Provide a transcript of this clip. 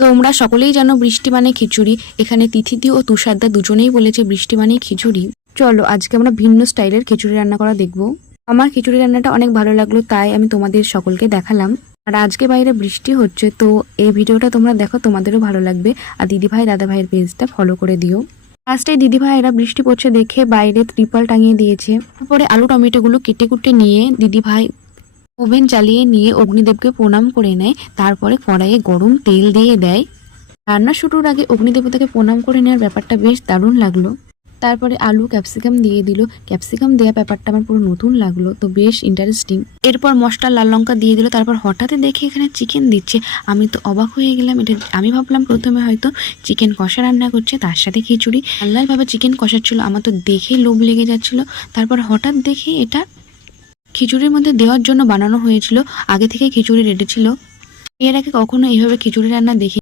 তোমরা সকলেই জানো বৃষ্টি মানে খিচুড়ি। এখানে তিথিদি ও তুষারদা দুজনেই বলেছে বৃষ্টি মানে খিচুড়ি। চলো আজকে আমরা ভিন্ন স্টাইলের খিচুড়ি রান্না করা দেখবো। আমার খিচুড়ি রান্নাটা অনেক ভালো লাগলো, তাই আমি তোমাদের সকলকে দেখালাম। আর আজকে বাইরে বৃষ্টি হচ্ছে, তো এই ভিডিওটা তোমরা দেখো, তোমাদেরও ভালো লাগবে। আর দিদিভাই দাদা ভাইয়ের পেজটা ফলো করে দিও। ফার্স্টে দিদিভাইরা বৃষ্টি পড়ছে দেখে বাইরে ত্রিপল টাঙিয়ে দিয়েছে। তারপরে আলু টমেটোগুলো কেটে কুটে নিয়ে দিদিভাই ওভেন চালিয়ে নিয়ে অগ্নিদেবকে প্রণাম করে নেয়। তারপরে কড়াইয়ে গরম তেল দিয়ে দেয়। রান্না শুরুর আগে অগ্নিদেবতাকে প্রণাম করে নেওয়ার ব্যাপারটা বেশ দারুণ লাগলো। তারপরে আলু ক্যাপসিকাম দিয়ে দিল। ক্যাপসিকাম দেওয়া ব্যাপারটা আমার পুরো নতুন লাগলো, তো বেশ ইন্টারেস্টিং। এরপর মশলা লাল লঙ্কা দিয়ে দিল। তারপর হঠাৎ দেখে এখানে চিকেন দিচ্ছে। আমি তো অবাক হয়ে গেলাম। এটা আমি ভাবলাম প্রথমে হয়তো চিকেন কষা রান্না করছে, তার সাথে খিচুড়ি। আল্লাহভাবে চিকেন কষাচ্ছিল, আমার তো দেখে লোভ লেগে যাচ্ছিল। তারপর হঠাৎ দেখে এটা খিচুড়ির মধ্যে দেওয়ার জন্য বানানো হয়েছিল। আগে থেকে খিচুড়ি রেডি ছিল। এর আগে কখনো এইভাবে খিচুড়ি রান্না দেখি।